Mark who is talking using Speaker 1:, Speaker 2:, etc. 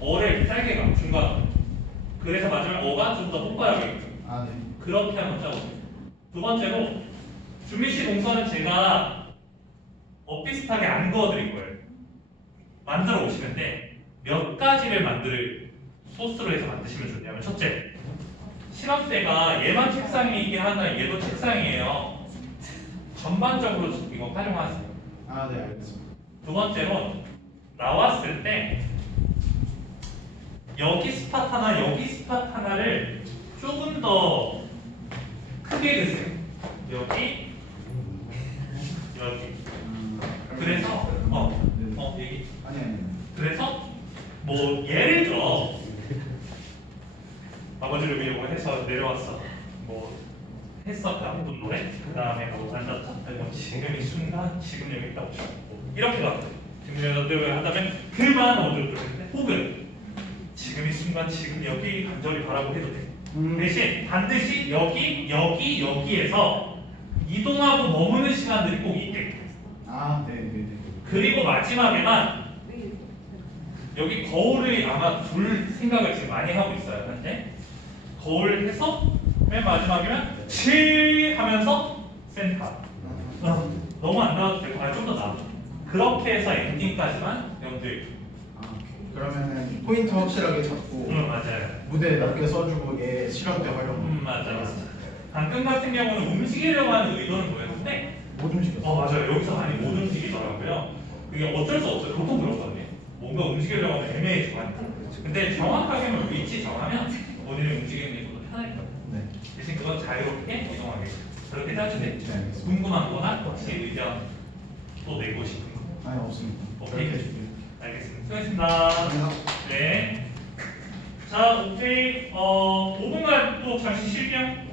Speaker 1: 어를 짧게 가 중간. 그래서 마지막 어가 좀 더 폭발하게.
Speaker 2: 아, 네.
Speaker 1: 그렇게 한번 짜보세요 두 번째로 준비시 동선은 제가 엇비슷하게 안 그어드린 거예요. 만들어 오시는데 몇 가지를 만들 소스로 해서 만드시면 좋냐면 첫째 실험대가 얘만 책상이긴 하나 얘도 책상이에요. 전반적으로 이거 활용하세요.
Speaker 2: 아, 네, 알겠습니다.
Speaker 1: 두 번째로 나왔을 때 여기 스팟 하나 여기 스팟 하나를 조금 더 크게 그세요. 여기 여기.
Speaker 2: 음,
Speaker 1: 그래서 어,
Speaker 2: 네.
Speaker 1: 어 얘기.
Speaker 2: 아니, 아니.
Speaker 1: 그래서 뭐 예를 들어 아버지를 위해 해서 내려왔어. 뭐 했었다. 분 노래? 그 다음에 뭐 앉았다. 뭐 지금 이 순간 지금 여기 있다고 뭐 이렇게 가 증명을 한다면 그만 들어는데 혹은 지금 이 순간 지금 여기 간절히 바라고 해도 돼
Speaker 2: 음.
Speaker 1: 대신 반드시 여기 여기 여기에서 이동하고 머무는 시간들이 꼭 있게.
Speaker 2: 아, 네, 네, 네.
Speaker 1: 그리고 마지막에만 여기 거울을 아마 둘 생각을 지금 많이 하고 있어요 현재. 거울 해서 맨 마지막에는 치 하면서 센터. 어, 너무 안 나와도 되고 아, 좀더 나아 그렇게 해서 엔딩까지만 염두에
Speaker 2: 아, 그러면은 포인트 확실하게 잡고
Speaker 1: 응 맞아요.
Speaker 2: 무대 넓게 써주고 얘 실험 때 활용.
Speaker 1: 음 맞아 맞아 방금 같은 경우는 움직이려고 하는 의도는 뭐였는데?
Speaker 2: 못 움직였어.
Speaker 1: 어 맞아요. 여기서 많이 못 움직이더라고요. 그게 어쩔 수 없어요. 보통 그렇거든요. 뭔가 움직이려고 하면 애매해지고 하니까 근데 정확하게만 위치 정하면 본인이 움직이는 게 좀 더 편할 거예요.
Speaker 2: 네.
Speaker 1: 대신 그건 자유롭게 이동하게. 그렇게 짜주면
Speaker 2: 네,
Speaker 1: 되죠
Speaker 2: 알겠습니다.
Speaker 1: 궁금한 거나 혹시 의견 또 내고 싶은 거
Speaker 2: 아니 없습니다.
Speaker 1: 오케이. 알겠습니다
Speaker 2: 감사합니다.
Speaker 1: 네. 자, 오케이. 어, 5분간 또 잠시 쉴게요.